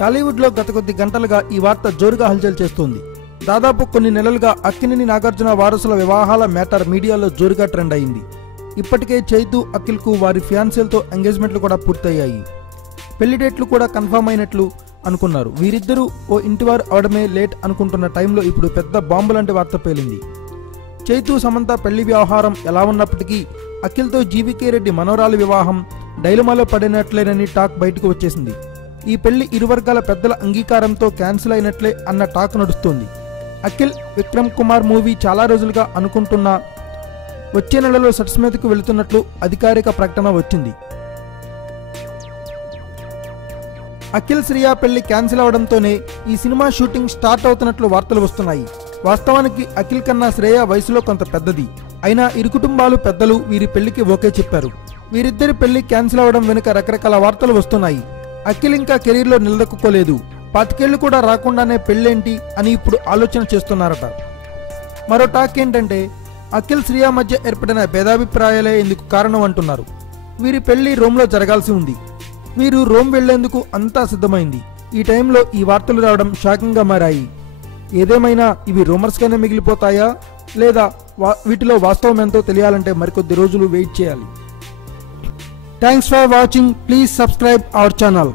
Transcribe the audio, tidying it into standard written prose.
టాలీవుడ్లో గత కొద్ది గంటలుగా ఈ వార్త జోరుగా హల్చల్ చేస్తోంది. దాదాపు కొన్ని నెలలుగా అక్కినేని నాగార్జున వారసుల వివాహాల మ్యాటర్ మీడియాలో జోరుగా ట్రెండ్ అయింది. ఇప్పటికే చైతు, అఖిల్కు వారి ఫియాన్సీలతో ఎంగేజ్మెంట్లు కూడా పూర్తయ్యాయి. పెళ్లి డేట్లు కూడా కన్ఫర్మ్ అయినట్లు అనుకున్నారు. వీరిద్దరూ ఓ ఇంటివారు అవడమే లేట్ అనుకుంటున్న టైంలో ఇప్పుడు పెద్ద బాంబు లాంటి వార్త పేలింది. చైతు, సమంత పెళ్లి వ్యవహారం ఎలా ఉన్నప్పటికీ అఖిల్తో జీవీకే రెడ్డి మనోరాలి వివాహం డైలమాలో పడినట్లేనని టాక్ బయటకు వచ్చేసింది. ఈ పెళ్లి ఇరు వర్గాల పెద్దల అంగీకారంతో క్యాన్సిల్ అయినట్లే అన్న టాక్ నడుస్తోంది. అఖిల్, విక్రమ్ కుమార్ మూవీ చాలా రోజులుగా అనుకుంటున్నా వచ్చే నెలలో సెట్స్ మీదకు వెళుతున్నట్లు అధికారిక ప్రకటన వచ్చింది. అఖిల్, శ్రియా పెళ్లి క్యాన్సిల్ అవడంతోనే ఈ సినిమా షూటింగ్ స్టార్ట్ అవుతున్నట్లు వార్తలు వస్తున్నాయి. వాస్తవానికి అఖిల్ కన్నా శ్రేయ వయసులో కొంత పెద్దది. అయినా ఇరు కుటుంబాలు పెద్దలు వీరి పెళ్లికి ఓకే చెప్పారు. వీరిద్దరి పెళ్లి క్యాన్సిల్ అవడం వెనుక రకరకాల వార్తలు వస్తున్నాయి. అఖిల్ ఇంకా కెరీర్లో నిలదొక్కుకోలేదు, 25 ఏళ్లు కూడా రాకుండానే పెళ్ళేంటి అని ఇప్పుడు ఆలోచన చేస్తున్నారట. మరో టాక్ ఏంటంటే అఖిల్, శ్రియా మధ్య ఏర్పడిన భేదాభిప్రాయాలే ఇందుకు కారణం అంటున్నారు. వీరి పెళ్లి రోమ్లో జరగాల్సి ఉంది. వీరు రోమ్ వెళ్లేందుకు అంతా సిద్ధమైంది. ఈ టైంలో ఈ వార్తలు రావడం షాకింగ్గా మారాయి. ఏదేమైనా ఇవి రూమర్స్గానే మిగిలిపోతాయా లేదా వీటిలో వాస్తవం ఎంతో తెలియాలంటే మరికొద్ది రోజులు వెయిట్ చేయాలి. Thanks for watching. Please subscribe our channel.